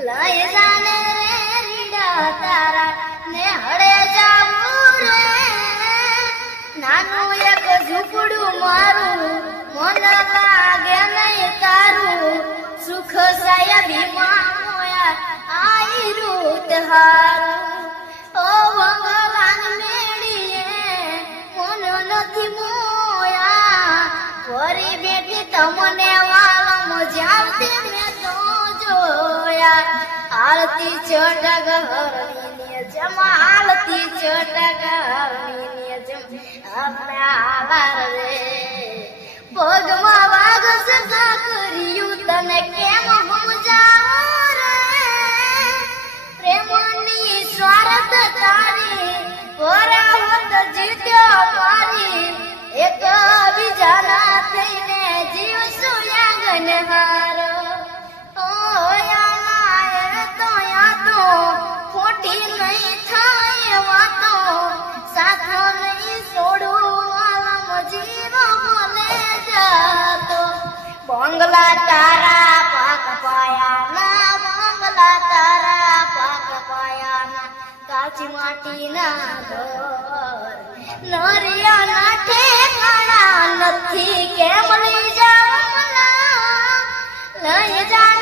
લઈ જાને રે તારા, ને હળે જાવું નાનું એક ઝૂંપડું મારું, મન લાગે તારું. સુખ સાયા મોયા, આઈ રૂત હારું. નથી મોયા. ફરી બેઠી તમને આરતી ચટક હરણીને જમા આરતી ચટક હરણીને જમ આપણે રે કર્યું તને કેમ સમજાવું રે પ્રેમની સ્વાર્થ તારી, વરાવત જીત્યો મારી. એક બીજાના થઈને જીવ યાગન હારો. બંગલા તારા પાક પાયાના બંગલા તારા પાક પાયાના કાચી માટીના ઘર નરિયાના ઠેકાણા નથી કેમ લઈ જાવ લઈ જા